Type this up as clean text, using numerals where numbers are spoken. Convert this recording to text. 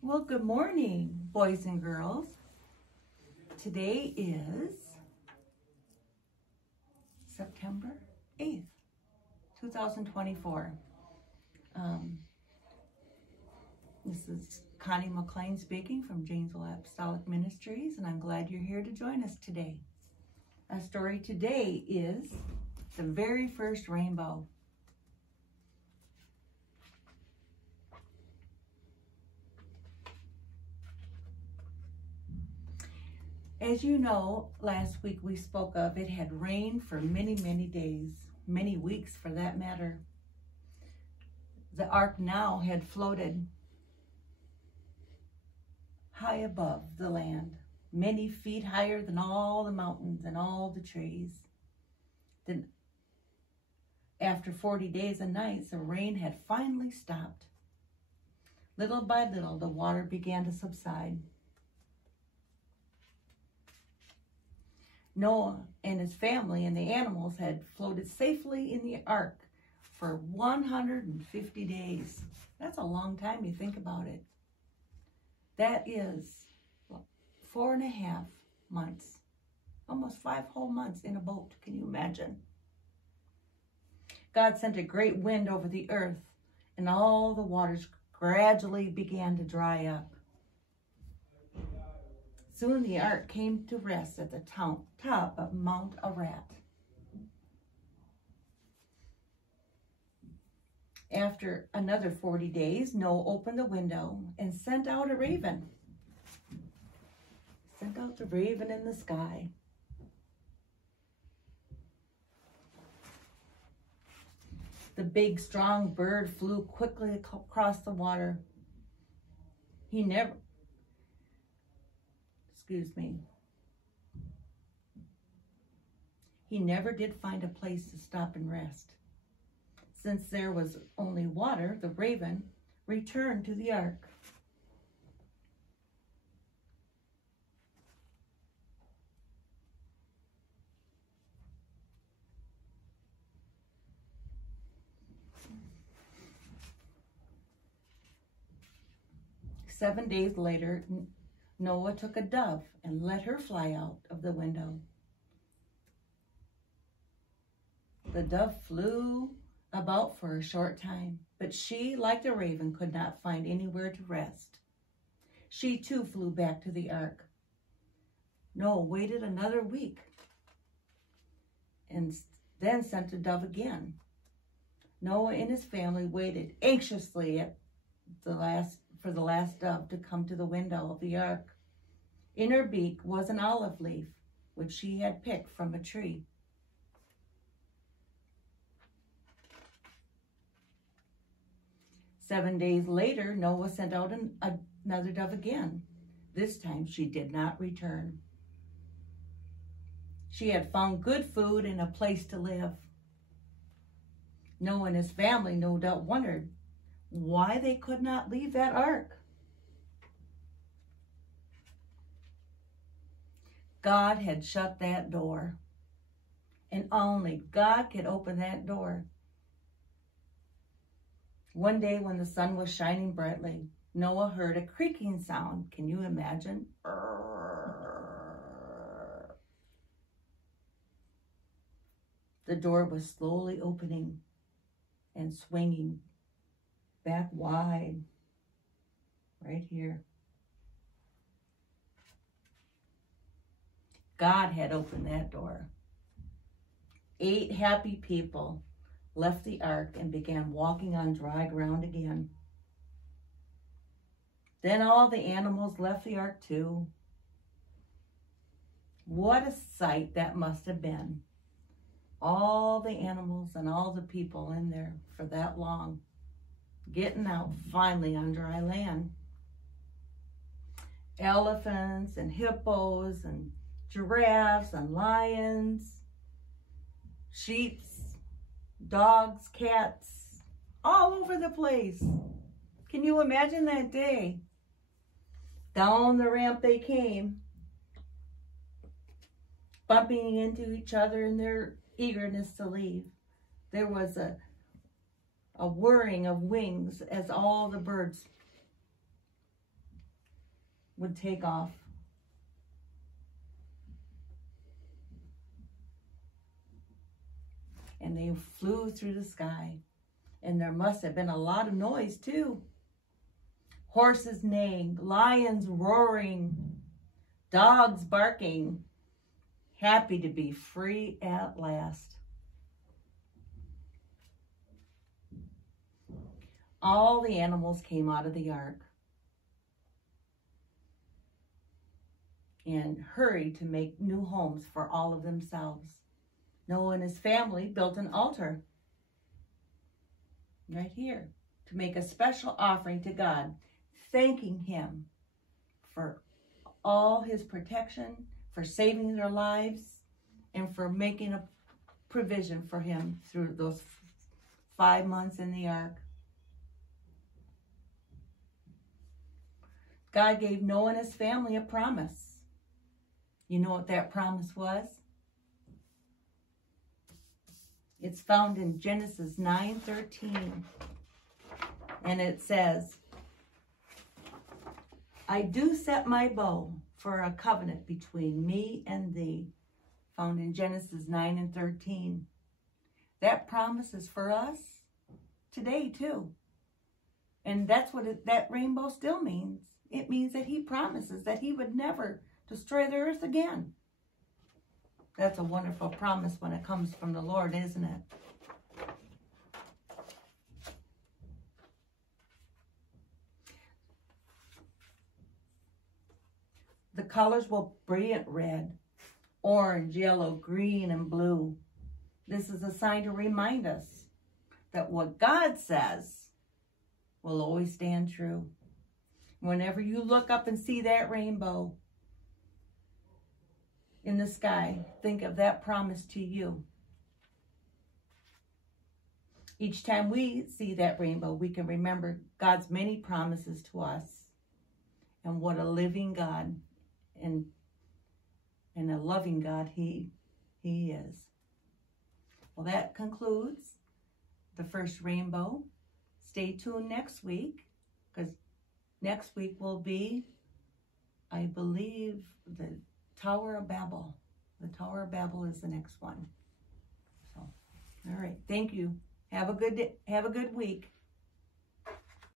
Well, good morning, boys and girls. Today is September 8th, 2024. This is Connie McClain speaking from Janesville Apostolic Ministries, and I'm glad you're here to join us today. Our story today is the very first rainbow. As you know, last week we spoke of it had rained for many, many days, many weeks for that matter. The ark now had floated high above the land, many feet higher than all the mountains and all the trees. Then, after 40 days and nights, the rain had finally stopped. Little by little, the water began to subside. Noah and his family and the animals had floated safely in the ark for 150 days. That's a long time, you think about it. That is 4.5 months, almost 5 whole months in a boat. Can you imagine? God sent a great wind over the earth, and all the waters gradually began to dry up. Soon the ark came to rest at the top of Mount Ararat. After another 40 days, Noah opened the window and sent out a raven. Sent out the raven in the sky. The big, strong bird flew quickly across the water. He never did find a place to stop and rest. Since there was only water, the raven returned to the ark. Seven days later, Noah took a dove and let her fly out of the window. The dove flew about for a short time, but she, like the raven, could not find anywhere to rest. She too flew back to the ark. Noah waited another week and then sent the dove again. Noah and his family waited anxiously for the last dove to come to the window of the ark. In her beak was an olive leaf, which she had picked from a tree. Seven days later, Noah sent out another dove again. This time she did not return. She had found good food and a place to live. Noah and his family no doubt wondered why they could not leave that ark. God had shut that door, and only God could open that door. One day when the sun was shining brightly, Noah heard a creaking sound. Can you imagine? The door was slowly opening and swinging back wide, right here. God had opened that door. 8 happy people left the ark and began walking on dry ground again. Then all the animals left the ark too. What a sight that must have been. All the animals and all the people in there for that long, getting out finally on dry land. Elephants and hippos and giraffes and lions, sheep, dogs, cats, all over the place. Can you imagine that day? Down the ramp they came, bumping into each other in their eagerness to leave. There was a whirring of wings as all the birds would take off. And they flew through the sky. And there must have been a lot of noise too. Horses neighing, lions roaring, dogs barking, happy to be free at last. All the animals came out of the ark and hurried to make new homes for all of themselves. Noah and his family built an altar right here to make a special offering to God, thanking him for all his protection, for saving their lives, and for making a provision for him through those 5 months in the ark. God gave Noah and his family a promise. You know what that promise was? It's found in Genesis 9:13. And it says, I do set my bow for a covenant between me and thee. Found in Genesis 9:13. That promise is for us today too. And that's what that rainbow still means. It means that he promises that he would never destroy the earth again. That's a wonderful promise when it comes from the Lord, isn't it? The colors will brilliant red, orange, yellow, green, and blue. This is a sign to remind us that what God says will always stand true. Whenever you look up and see that rainbow in the sky, think of that promise to you. Each time we see that rainbow, we can remember God's many promises to us and what a living God and a loving God he is. Well, that concludes the first rainbow. Stay tuned next week, because next week will be, I believe, the Tower of Babel. The Tower of Babel is the next one. So, all right. Thank you. Have a good day. Have a good week.